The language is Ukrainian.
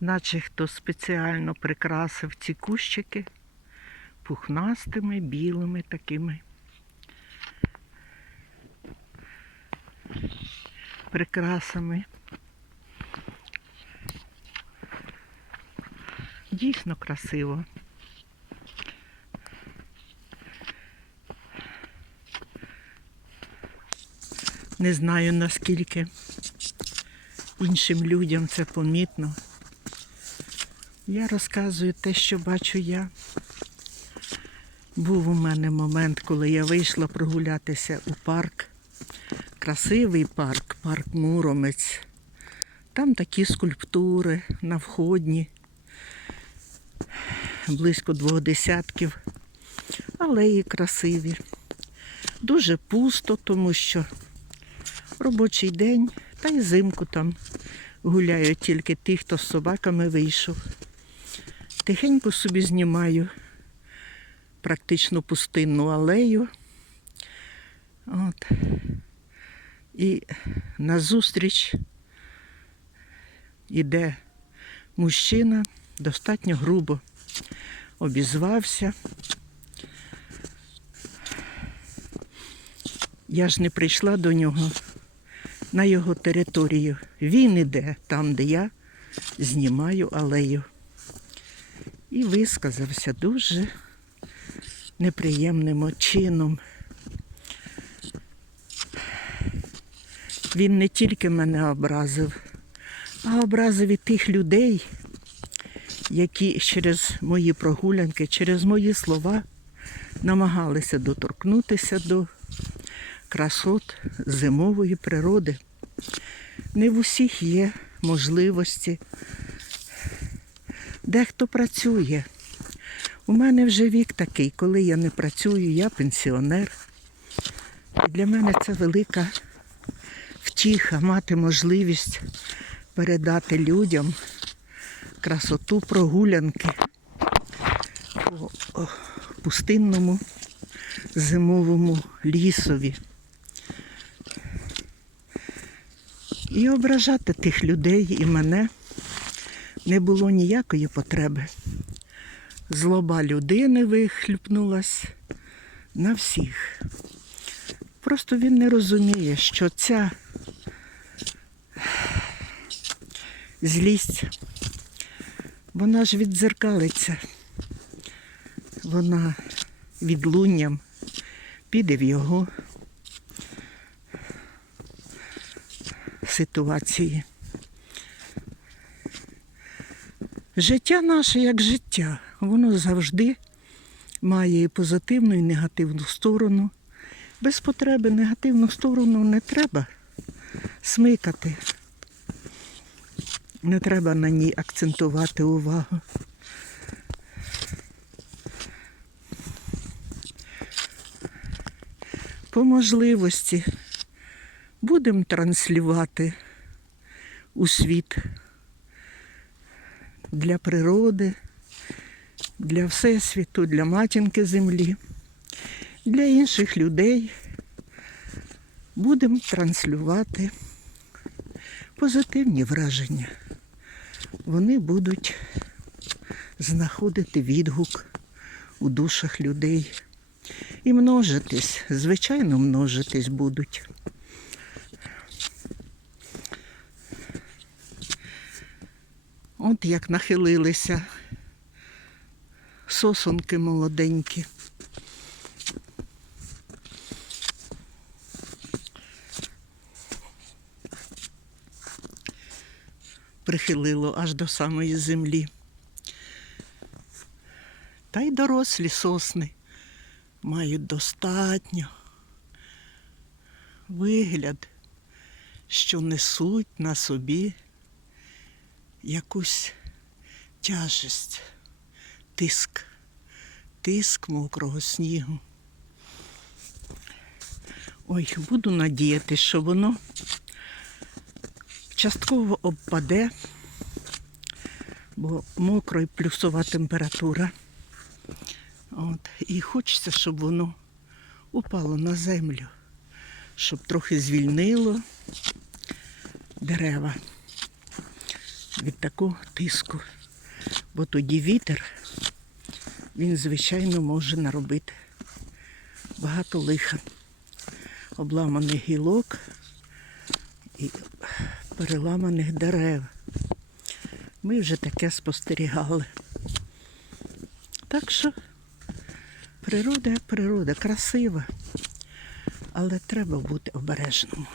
наче хто спеціально прикрасив ці кущики пухнастими, білими такими. Прикрасами. Дійсно красиво. Не знаю наскільки іншим людям це помітно. Я розказую те, що бачу я. Був у мене момент, коли я вийшла прогулятися у парк. Красивий парк, парк Муромець. Там такі скульптури на входні, близько двох десятків. Алеї красиві. Дуже пусто, тому що робочий день, та й зимку там гуляють тільки ті, хто з собаками вийшов. Тихенько собі знімаю практично пустинну алею. От. І назустріч іде мужчина, достатньо грубо обізвався. Я ж не прийшла до нього на його територію. Він іде там, де я знімаю алею. І висказався дуже неприємним чином. Він не тільки мене образив, а образив і тих людей, які через мої прогулянки, через мої слова намагалися доторкнутися до красот зимової природи. Не в усіх є можливості. Дехто працює. У мене вже вік такий, коли я не працюю, я пенсіонер. І для мене це велика втіха мати можливість передати людям красоту прогулянки по пустинному зимовому лісові. І ображати тих людей і мене не було ніякої потреби. Злоба людини вихлюпнулась на всіх. Просто він не розуміє, що ця злість, вона ж віддзеркалиться, вона відлунням піде в його ситуації. Життя наше як життя, воно завжди має і позитивну, і негативну сторону. Без потреби негативну сторону не треба смикати. Не треба на ній акцентувати увагу. По можливості будемо транслювати у світ для природи, для Всесвіту, для матінки землі, для інших людей. Будемо транслювати позитивні враження. Вони будуть знаходити відгук у душах людей і множитись, звичайно, множитись будуть. От як нахилилися сосунки молоденькі. Прихилило аж до самої землі. Та й дорослі сосни мають достатньо вигляд, що несуть на собі якусь тяжесть, тиск, тиск мокрого снігу. Ой, буду надіятися, що воно частково обпаде, бо мокро і плюсова температура. От. І хочеться, щоб воно упало на землю, щоб трохи звільнило дерева. Від такого тиску. Бо тоді вітер, він, звичайно, може наробити багато лиха. Обламаних гілок і переламаних дерев. Ми вже таке спостерігали. Так що природа природа, красива, але треба бути обережним.